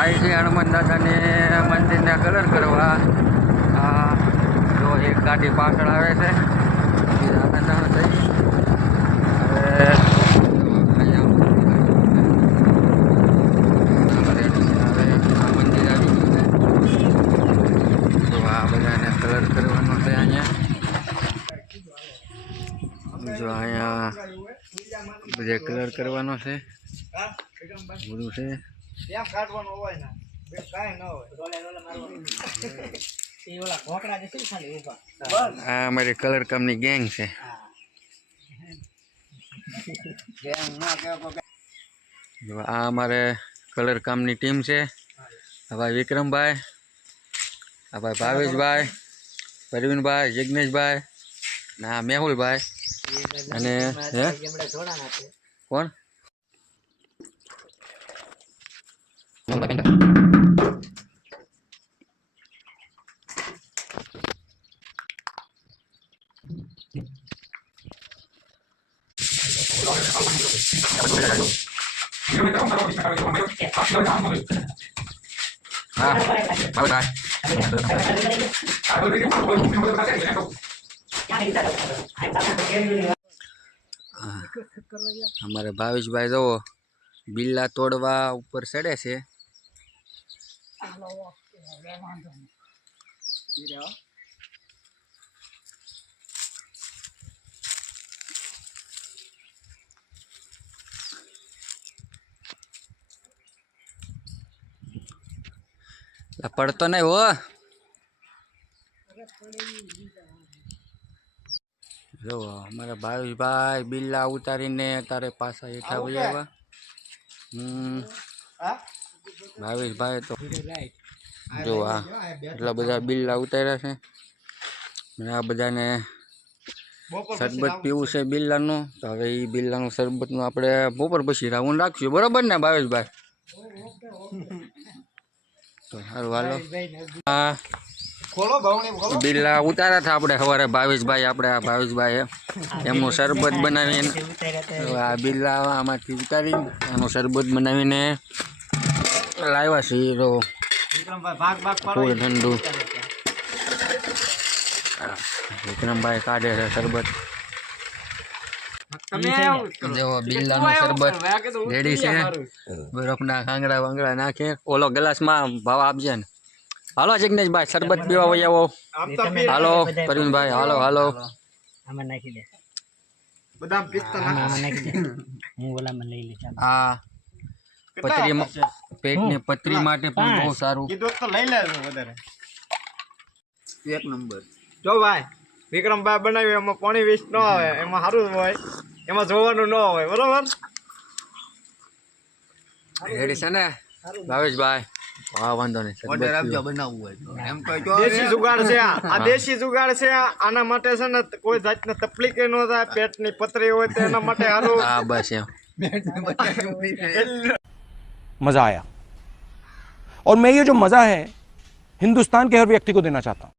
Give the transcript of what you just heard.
જાય છે હનુમાન દાદાને મંદિરને કલર કરવા. જો એક ગાડી પાછળ આવે છે. કલર કરવાનો છે અહીંયા. જો અહીંયા બધે કલર કરવાનો છે બધું છે. આ અમારી કલર કામની ગેંગ છે. આ અમારે કલર કામની ટીમ છે. ભાઈ વિક્રમભાઈ, આ ભાઈ ભાવેશભાઈ, પરવીનભાઈ, જિગ્નેશભાઈ, ના મેહુલભાઈ અને કોણ અમારે ભાવેશભાઈ જુઓ બિલ્લા તોડવા ઉપર ચડે છે. પડતો નહીં હો. જો અમારા ભાવેશભાઈ બિલ્લા ઉતારીને તારે પાછા હેઠા વહી આવ્યા. ભાવેશભાઈ તો જો આ એટલા બધા બિલ્લા ઉતાર્યા છે. આ બધાને શરબત પીવું છે બિલ્લાનું. તો હવે એ બિલ્લાનું શરબતનું આપણે બપોર પછી રાઉન્ડ રાખશું, બરોબર ને ભાવેશભાઈ? તો સારું હાલો. હા બિલ્લા ઉતાર્યા હતા આપણે સવારે ભાવેશભાઈ. આ ભાવેશભાઈ એમનું શરબત બનાવીને આ બિલ્લા આમાંથી ઉતારીને એનું શરબત બનાવીને લાવ્યા છે. ફૂલ ઠંડુ વિક્રમભાઈ કાઢે છે શરબત. જો બિલ્લાનું શરબત રેડી છે. બરફના કાંગડા વાંગડા નાખે. ઓલો ગ્લાસમાં ભાવ આપજે ને. હાલો જિગ્નેશભાઈ શરબત પીવા વહી આવો. હાલો પરવીનભાઈ, હાલો હાલો. હા પેટની પથરી માટે પણ બહુ સારું. એક નંબર. જો ભાઈ વિક્રમભાઈ બનાવ્યું એમાં પાણી વેસ્ટ ન આવે, એમાં સારું હોય, એમાં જોવાનું ન હોય, બરોબર? રેડી છે ને ભાવેશભાઈ? હા વાંધો નહીં. ઓર્ડર આપજો બનાવવું હોય તો. એમ કહો દેશી જુગાડ છે આ દેશી જુગાડ છે. આના માટે છે ને કોઈ જાતની તકલીફ ન થાય. પેટની પથરી હોય તો એના માટે સારું. હા બસ એમ. मजा आया और मैं ये जो मजा है हिंदुस्तान के हर व्यक्ति को देना चाहता हूं.